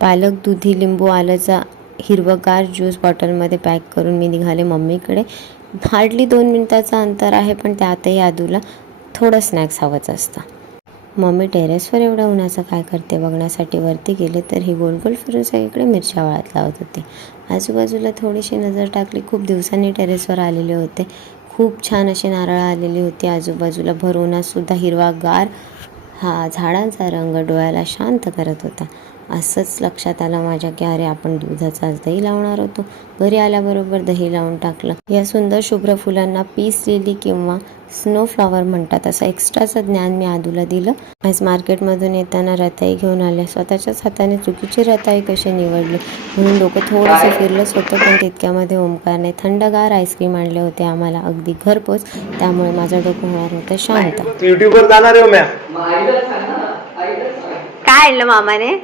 पालक, दुधी, लिंबू, आल्याचा हिरवगार ज्यूस बॉटलमध्ये पॅक करून मी निघाले मम्मीकडे. हार्डली 2 मिनिटाचं अंतर आहे, पण त्यातही आदूला थोडं स्नॅक्स हवंच असतं. मम्मी टेरेसवर एवढ्या उन्हाचं काय करते बघण्यासाठी वरती गेले, तर ही गोल गोल फिरून सगळीकडे मिरच्या वाळत लावत होती. आजूबाजूला थोडीशी नजर टाकली. खूप दिवसांनी टेरेसवर आलेले होते. खूप छान अशी नारळं आलेली होती. आजूबाजूला भर उन्हातसुद्धा हिरवागार हा झाडांचा रंग डोळ्याला शांत करत होता. असंच लक्षात आलं माझ्या की अरे, आपण दुधाचा दही लावणार होतो. घरी आल्याबरोबर दही लावून टाकलं. या सुंदर शुभ्र फुलांना पीस लिली किंवा स्नो फ्लॉवर म्हणतात, असं एक्स्ट्राचं ज्ञान मी आदूला दिलं. आज मार्केटमधून येताना रताई घेऊन आल्या. स्वतःच्याच हाताने चुकीची रताई कशी निवडली म्हणून डोकं थोडंसं फिरलंच होतं, पण तितक्यामध्ये ओमकारने थंडगार आईस्क्रीम आणले होते आम्हाला अगदी घरपोच. त्यामुळे माझं डोकं होणार होतं शांत. युट्यूबवर जाणार आहे. काय आणलं मामाने?